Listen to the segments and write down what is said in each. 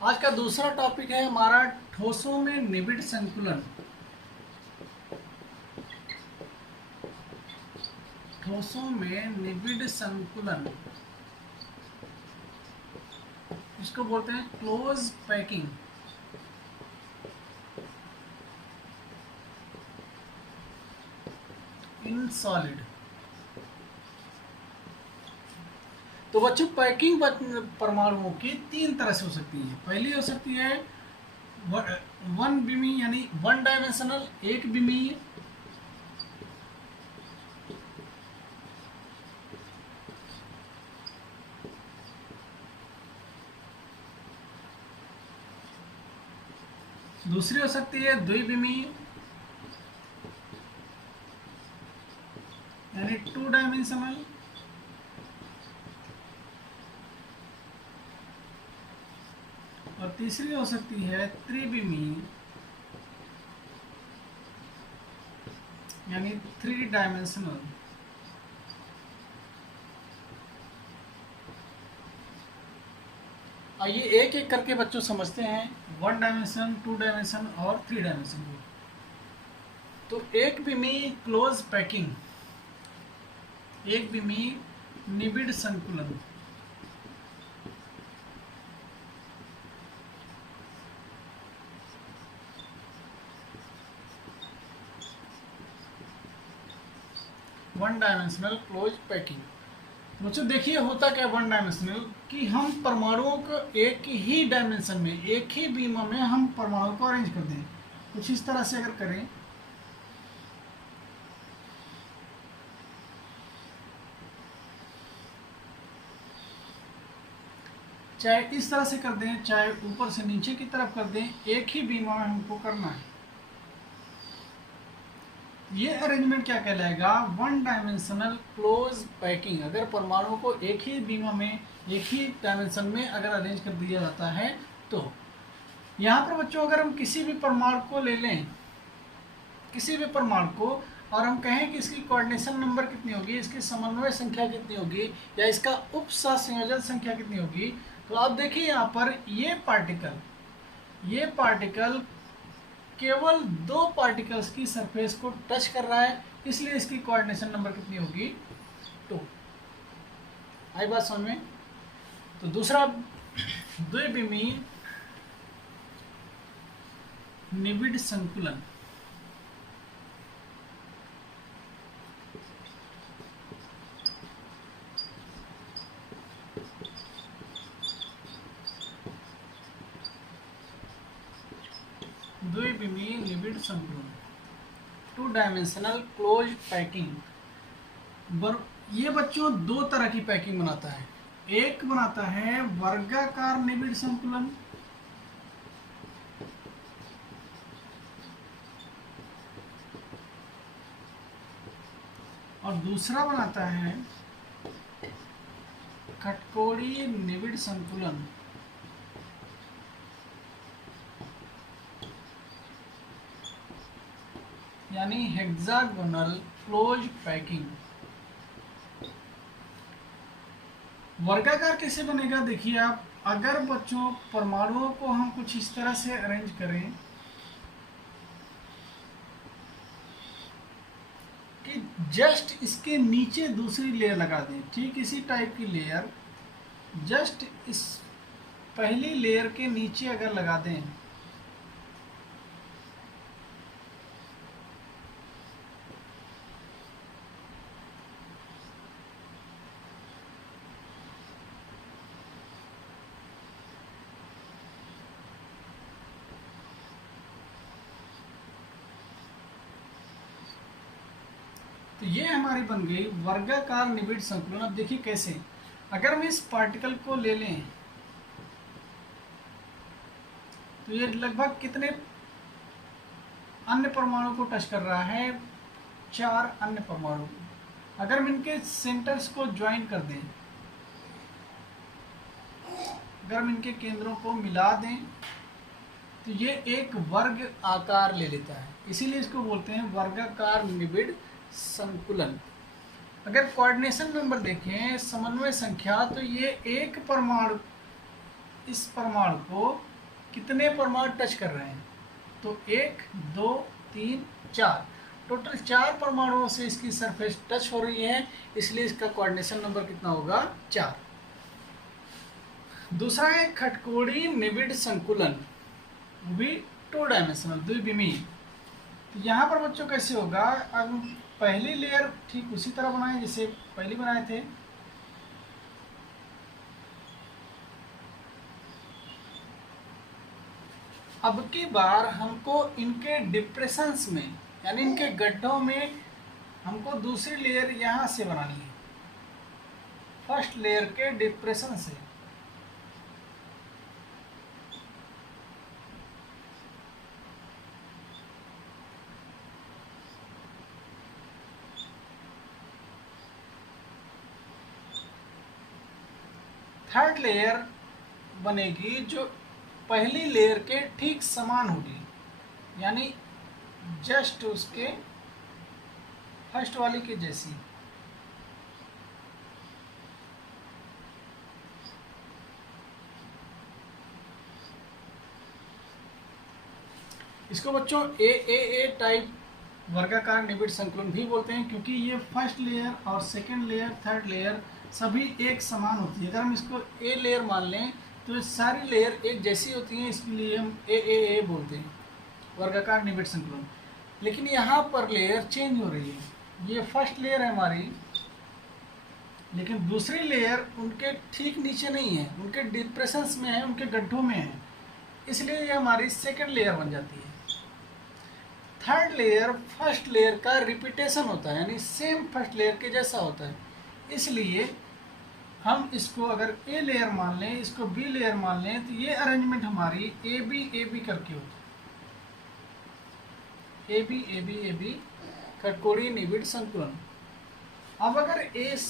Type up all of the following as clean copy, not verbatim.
आज का दूसरा टॉपिक है हमारा ठोसों में निबिड़ संकुलन। ठोसों में निबिड़ संकुलन, इसको बोलते हैं क्लोज पैकिंग। In solid. तो बच्चों पैकिंग परमाणुओं की तीन तरह से हो सकती है। पहली हो सकती है वन बिमी यानी वन डायमेंशनल, एक बिमी। दूसरी हो सकती है द्विबिमी यानी टू डायमेंशनल। और तीसरी हो सकती है त्रिविमी यानी थ्री डायमेंशनल। आइए एक एक करके बच्चों समझते हैं वन डायमेंशन, टू डायमेंशन और थ्री डायमेंशन को। तो एक बिमी क्लोज पैकिंग, एक बिमी निबिड़ संकुलन। One dimensional close packing. बच्चों देखिए होता क्या वन डायमेंशनल कि हम परमाणुओं को एक ही डायमेंशन में, एक ही बीम में हम परमाणुओं को अरेंज कर दें। कुछ इस तरह से अगर करें, चाहे इस तरह से कर दें, चाहे ऊपर से नीचे की तरफ कर दें, एक ही बीम में हमको करना है। ये अरेंजमेंट क्या कहलाएगा? One dimensional close packing. अगर परमाणुओं को एक ही बीमा में, एक ही डायमेंशन में अगर अरेंज कर दिया जाता है तो यहाँ पर बच्चों अगर हम किसी भी परमाणु को ले लें, किसी भी परमाणु को, और हम कहें कि इसकी कोऑर्डिनेशन नंबर कितनी होगी, इसकी समन्वय संख्या कितनी होगी, या इसका उप सहसंयोजन संख्या कितनी होगी, तो आप देखिए यहाँ पर ये पार्टिकल केवल दो पार्टिकल्स की सरफेस को टच कर रहा है, इसलिए इसकी कोऑर्डिनेशन नंबर कितनी होगी? 2। आई बात समझ में? तो दूसरा द्विविमी निबिड़ संकुलन। द्विविमी निबिड़ संकुलन, टू डायमेंशनल क्लोज पैकिंग। ये बच्चों दो तरह की पैकिंग बनाता है। एक बनाता है वर्गाकार निबिड़ संकुलन, और दूसरा बनाता है खटकोड़ी निबिड़ संकुलन। यानी हेक्सागोनल क्लोज पैकिंग। वर्गाकार कैसे बनेगा? देखिए आप, अगर बच्चों परमाणुओं को हम कुछ इस तरह से अरेंज करें कि जस्ट इसके नीचे दूसरी लेयर लगा दें, ठीक इसी टाइप की लेयर जस्ट इस पहली लेयर के नीचे अगर लगा दें, तो ये हमारी बन गई वर्गाकार निबिड़ संकुलन। अब देखिए कैसे, अगर हम इस पार्टिकल को ले लें तो ये लगभग कितने अन्य परमाणु को टच कर रहा है? 4 अन्य परमाणु। अगर हम इनके सेंटर्स को ज्वाइन कर दें, अगर हम इनके केंद्रों को मिला दें तो ये एक वर्ग आकार ले लेता है, इसीलिए इसको बोलते हैं वर्गाकार निबिड़ संकुलन। अगर कोऑर्डिनेशन नंबर देखें, समन्वय संख्या, तो ये एक परमाणु, इस परमाणु को कितने परमाणु टच कर रहे हैं, तो 1 2 3 4, टोटल 4 परमाणुओं से इसकी सरफेस टच हो रही है, इसलिए इसका कोऑर्डिनेशन नंबर कितना होगा, 4। दूसरा है खटकोड़ी निबिड़ संकुलन, भी 2 डायमेंशनल, द्विविमीय। तो यहाँ पर बच्चों कैसे होगा, अब पहली लेयर ठीक उसी तरह बनाए जैसे पहले बनाए थे। अब की बार हमको इनके डिप्रेशंस में, यानी इनके गड्ढों में हमको दूसरी लेयर यहाँ से बनानी है, फर्स्ट लेयर के डिप्रेशन से। थर्ड लेयर बनेगी जो पहली लेयर के ठीक समान होगी, यानी जस्ट उसके फर्स्ट वाली के जैसी। इसको बच्चों ए टाइप वर्गाकार निबिड़ संकुलन भी बोलते हैं, क्योंकि ये फर्स्ट लेयर और सेकंड लेयर, थर्ड लेयर सभी एक समान होती है। अगर हम इसको ए लेयर मान लें तो ये सारी लेयर एक जैसी होती हैं, इसलिए हम ए बोलते हैं, वर्गाकार निबिड़ संकुलन। लेकिन यहाँ पर लेयर चेंज हो रही है, ये फर्स्ट लेयर है हमारी, लेकिन दूसरी लेयर उनके ठीक नीचे नहीं है, उनके डिप्रेशंस में है, उनके गड्ढों में है, इसलिए ये हमारी सेकंड लेयर बन जाती है। थर्ड लेयर फर्स्ट लेयर का रिपीटेशन होता है, यानी सेम फर्स्ट लेयर के जैसा होता है, इसलिए हम इसको अगर ए लेयर मान लें, इसको बी लेयर मान लें, तो ये अरेंजमेंट हमारी ए बी करके होती है, ए बी खटकोड़ी निबिड़ संकुलन। अब अगर इस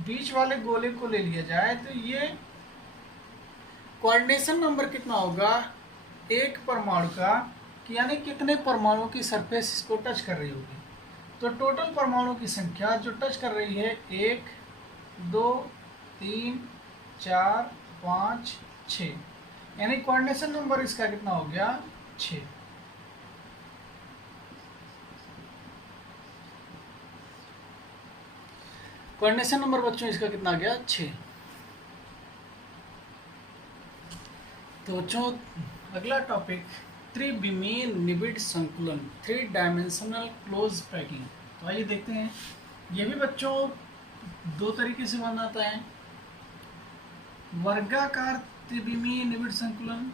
बीच वाले गोले को ले लिया जाए तो ये कोऑर्डिनेशन नंबर कितना होगा एक परमाणु का, कि यानी कितने परमाणुओं की सरफेस इसको टच कर रही होगी। तो टोटल परमाणु की संख्या जो टच कर रही है 1 2 3 4 5 6, यानी कोऑर्डिनेशन नंबर इसका कितना हो गया 6। कोऑर्डिनेशन नंबर बच्चों इसका कितना आ गया 6। तो बच्चों अगला टॉपिक त्रिविमीय निबिड़ संकुलन, 3 डायमेंशनल क्लोज पैकिंग। तो आइए देखते हैं, ये भी बच्चों 2 तरीके से बनाता है, वर्गाकार त्रिविमीय निबिड़ संकुलन,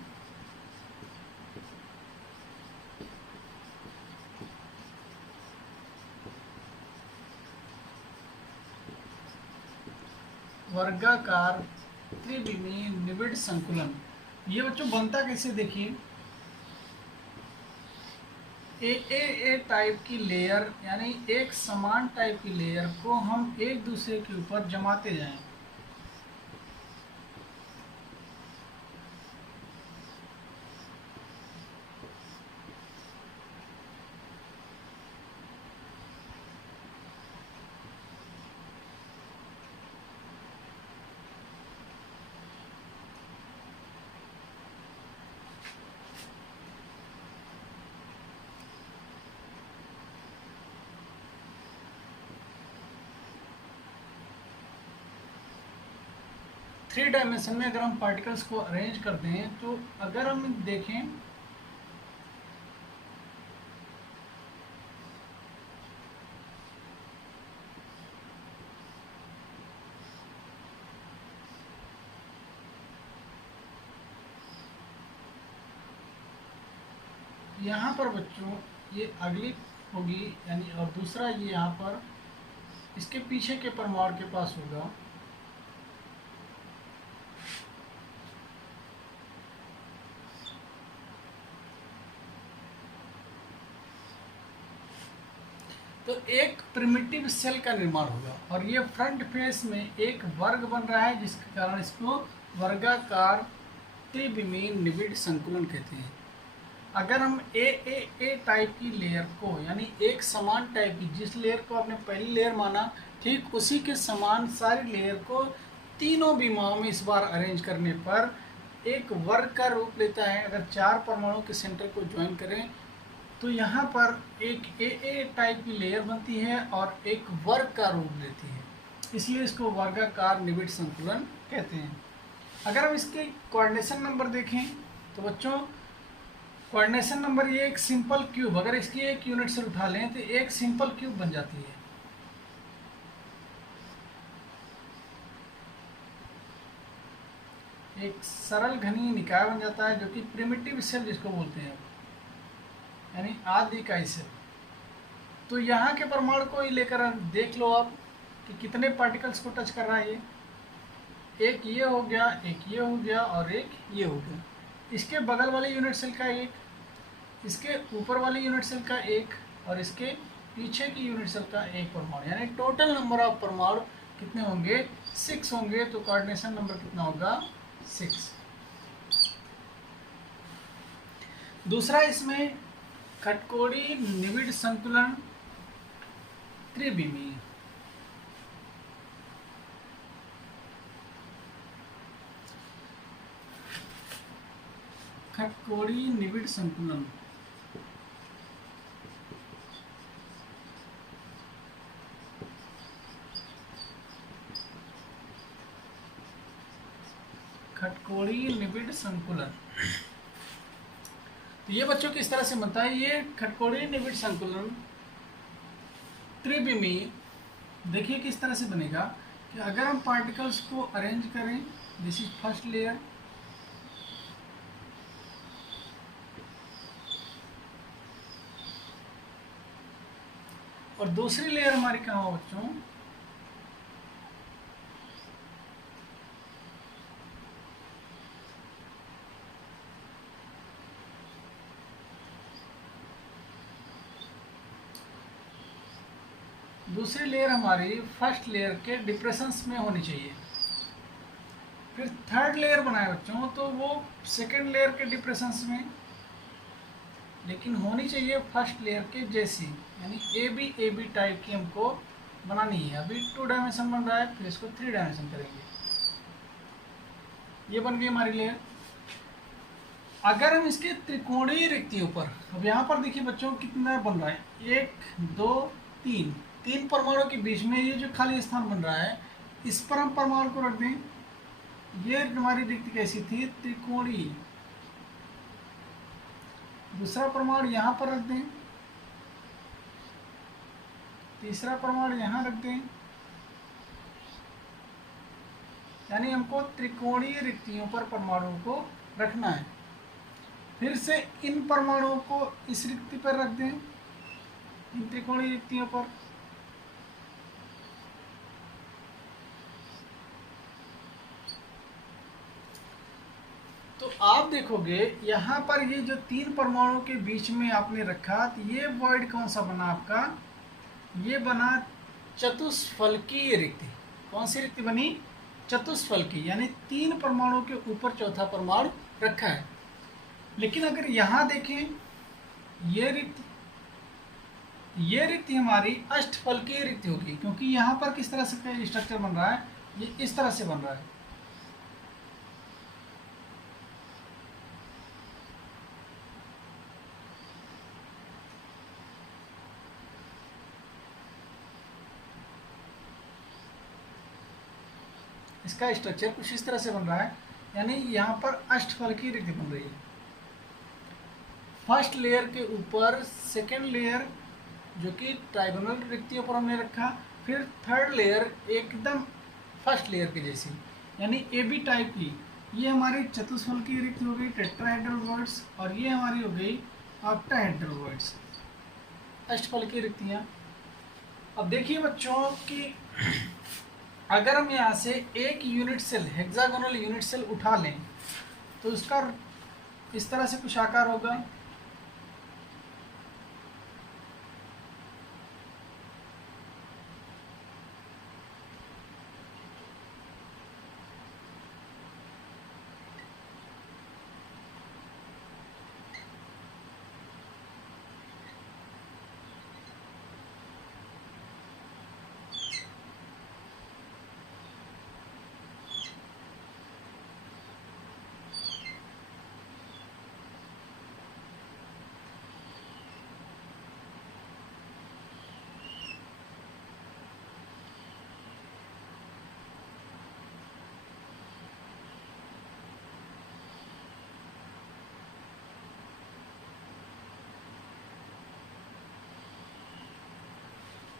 वर्गाकार त्रिविमीय निबिड़ संकुलन। ये बच्चों बनता कैसे देखिए, ए टाइप की लेयर, यानी एक समान टाइप की लेयर को हम एक दूसरे के ऊपर जमाते जाएं। थ्री डायमेंशन में अगर हम पार्टिकल्स को अरेंज करते हैं, तो अगर हम देखें यहाँ पर बच्चों ये अगली होगी, यानी और दूसरा ये यहाँ पर इसके पीछे के परमाणु के पास होगा। तो एक प्रिमिटिव सेल का निर्माण होगा, और ये फ्रंट फेस में एक वर्ग बन रहा है, जिसके कारण इसको वर्गाकार त्रिविमीय निबिड़ संकुलन कहते हैं। अगर हम ए टाइप की लेयर को, यानी एक समान टाइप की, जिस लेयर को आपने पहली लेयर माना, ठीक उसी के समान सारी लेयर को तीनों विमाओं में इस बार अरेंज करने पर एक वर्ग का रूप लेता है। अगर 4 परमाणु के सेंटर को ज्वाइन करें तो यहाँ पर एक ए टाइप की लेयर बनती है और एक वर्ग का रूप लेती है, इसलिए इसको वर्गाकार निबिड़ संतुलन कहते हैं। अगर हम इसके कोऑर्डिनेशन नंबर देखें तो बच्चों कोऑर्डिनेशन नंबर ये एक सिंपल क्यूब, अगर इसकी एक यूनिट से उठा लें तो एक सिंपल क्यूब बन जाती है। एक सरल घनी निकाय बन जाता है जो कि प्रिमिटिव सेल जिसको बोलते हैं, यानी आदि इकाई सेल। तो यहाँ के परमाणु को ही लेकर देख लो आप कि कितने पार्टिकल्स को टच कर रहा है। ये एक ये हो गया, एक ये हो गया और एक ये हो गया। इसके बगल वाले यूनिट सेल का एक, इसके ऊपर वाले यूनिट सेल का एक और इसके पीछे की यूनिट सेल का एक परमाणु, यानी टोटल नंबर ऑफ परमाणु कितने होंगे? 6 होंगे। तो कोऑर्डिनेशन नंबर कितना होगा? 6। दूसरा इसमें खटकोड़ी निबिड़ संतुलन त्रिविमीय। खटकोड़ी निबिड़ संतुलन खटकोड़ी निबिड़ संकुलन। तो ये बच्चों किस तरह से बनता है? ये खटकोड़ी निबिड़ संकुलन त्रिविमीय देखिए किस तरह से बनेगा कि अगर हम पार्टिकल्स को अरेंज करें, दिस इज फर्स्ट लेयर, और दूसरी लेयर हमारी कहाँ हो बच्चों? दूसरी लेयर हमारी फर्स्ट लेयर के डिप्रेशंस में होनी चाहिए। फिर थर्ड लेयर बनाए बच्चों तो वो सेकेंड लेयर के डिप्रेशंस में, लेकिन होनी चाहिए फर्स्ट लेयर के जैसी, यानी ए बी टाइप की हमको बनानी है। अभी 2 डायमेंशन बन रहा है, फिर इसको 3 डायमेंशन करेंगे। ये बन गई हमारी लेयर। अगर हम इसके त्रिकोणीय रिक्तियों पर, अब यहाँ पर देखिए बच्चों कितना बन रहा है, 1 2 3, 3 परमाणु के बीच में ये जो खाली स्थान बन रहा है, इस पर हम परमाणु को रख दें। ये हमारी रिक्ति कैसी थी? त्रिकोणीय। दूसरा परमाणु यहाँ पर रख दें, तीसरा परमाणु यहाँ रख दें, यानी हमको त्रिकोणीय रिक्तियों पर परमाणुओं को रखना है। फिर से इन परमाणुओं को इस रिक्ति पर रख दें, इन त्रिकोणीय रिक्तियों पर। तो आप देखोगे यहाँ पर ये जो 3 परमाणुओं के बीच में आपने रखा, तो ये वॉइड कौन सा बना आपका? ये बना चतुष्फलकीय रिक्ति। कौन सी रिक्ति बनी? चतुष्फलकीय, यानी 3 परमाणुओं के ऊपर चौथा परमाणु रखा है। लेकिन अगर यहाँ देखें, ये रिक्ति हमारी अष्टफलकीय रिक्ति होगी, क्योंकि यहाँ पर किस तरह से स्ट्रक्चर बन रहा है? ये इस तरह से बन रहा है। इसका स्ट्रक्चर कुछ इस तरह से बन रहा है, यानी यहाँ पर अष्टफलकीय रिक्ति बन रही है। फर्स्ट लेयर के ऊपर सेकेंड लेयर जो कि ट्राइगोनल रिक्तियों पर हमने रखा, फिर थर्ड लेयर एकदम फर्स्ट लेयर की जैसी, यानी ए बी टाइप की। ये हमारी चतुष्फलकीय रिक्ति हो गई, टेट्राहेड्रल वर्ड्स, और ये हमारी हो गई ऑक्टाहेड्रल वर्ड्स, अष्टफलकीय रिक्तियाँ। अब देखिए बच्चों कि अगर हम यहाँ से एक unit cell, hexagonal unit cell उठा लें तो उसका इस तरह से कुछ आकार होगा।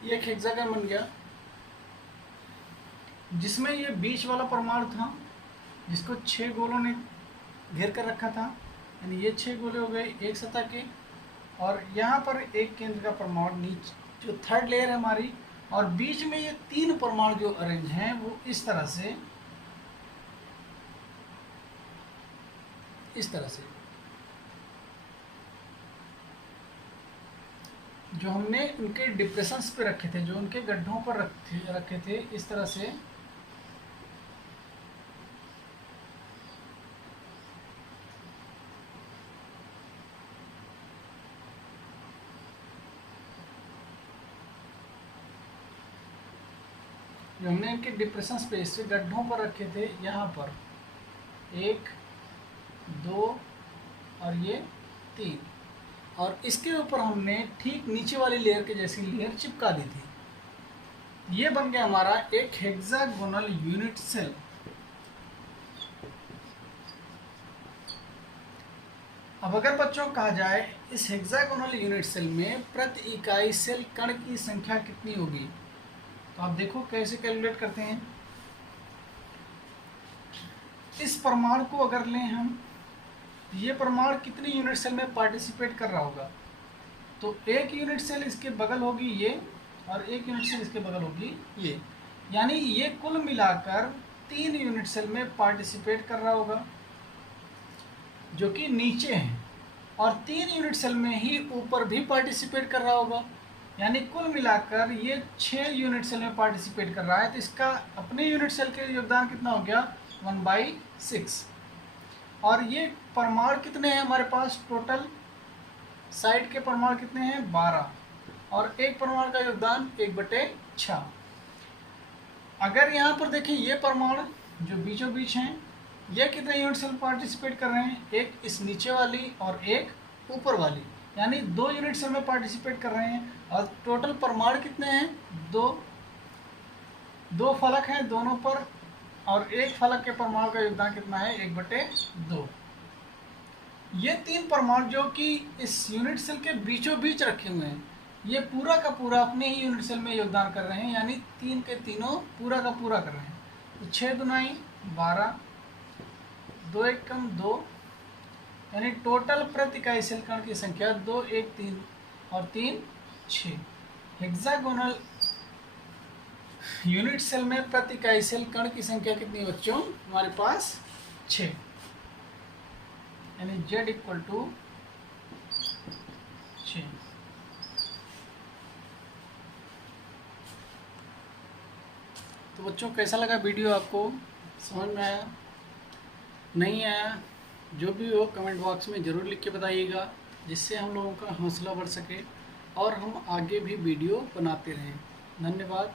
ये एक हेक्सागन बन गया, जिसमें ये बीच वाला परमाणु था जिसको 6 गोलों ने घेर कर रखा था, यानी ये 6 गोले हो गए एक सतह के, और यहाँ पर एक केंद्र का परमाणु नीचे जो थर्ड लेयर है हमारी, और बीच में ये 3 परमाणु जो अरेंज हैं वो इस तरह से जो हमने उनके डिप्रेशंस पे रखे थे, जो उनके गड्ढों पर रखे थे, इस तरह से जो हमने इनके डिप्रेशन स्पेस से गड्ढों पर रखे थे, यहाँ पर 1 2 और ये 3, और इसके ऊपर हमने ठीक नीचे वाली लेयर के जैसी लेयर चिपका दी थी। ये बन गया हमारा एक हेक्सागोनल यूनिट सेल। अब अगर बच्चों कहा जाए इस हेक्सागोनल यूनिट सेल में प्रति इकाई सेल कण की संख्या कितनी होगी, तो आप देखो कैसे कैलकुलेट करते हैं। इस परमाणु को अगर लें हम, ये परमाणु कितनी यूनिट सेल में पार्टिसिपेट कर रहा होगा, तो एक यूनिट सेल इसके बगल होगी ये, और एक यूनिट सेल इसके बगल होगी ये, यानी ये कुल मिलाकर 3 यूनिट सेल में पार्टिसिपेट कर रहा होगा जो कि नीचे हैं, और 3 यूनिट सेल में ही ऊपर भी पार्टिसिपेट कर रहा होगा, यानी कुल मिलाकर ये 6 यूनिट सेल में पार्टिसिपेट कर रहा है। तो इसका अपने यूनिट सेल के योगदान कितना हो गया, 1/6। और ये परमाणु कितने हैं हमारे पास, टोटल साइड के परमाणु कितने हैं, 12, और एक परमाणु का योगदान 1/6। अगर यहाँ पर देखें ये परमाणु जो बीचों बीच हैं, ये कितने यूनिट सेल पार्टिसिपेट कर रहे हैं, एक इस नीचे वाली और एक ऊपर वाली, यानी 2 यूनिट सेल में पार्टिसिपेट कर रहे हैं। और टोटल परमाणु कितने हैं, 2 फलक हैं दोनों पर, और एक फलक के परमाणु का योगदान कितना है, 1/2। ये 3 परमाणु जो कि इस यूनिट सेल के बीचों बीच रखे हुए हैं, ये पूरा का पूरा अपने ही यूनिट सेल में योगदान कर रहे हैं, यानी 3 के तीनों पूरा का पूरा कर रहे हैं। तो 6 दूनाई 12, 2 एकम 2, यानी टोटल प्रति इकाई सेल कण की संख्या 2 1 3 और 3 6। हेक्सागोनल यूनिट सेल में प्रति इकाई सेल कण की संख्या कितनी बच्चों, हमारे पास 6, यानी Z = 6। तो बच्चों कैसा लगा वीडियो, आपको समझ में आया, नहीं आया, जो भी हो कमेंट बॉक्स में ज़रूर लिख के बताइएगा, जिससे हम लोगों का हौसला बढ़ सके और हम आगे भी वीडियो बनाते रहें। धन्यवाद।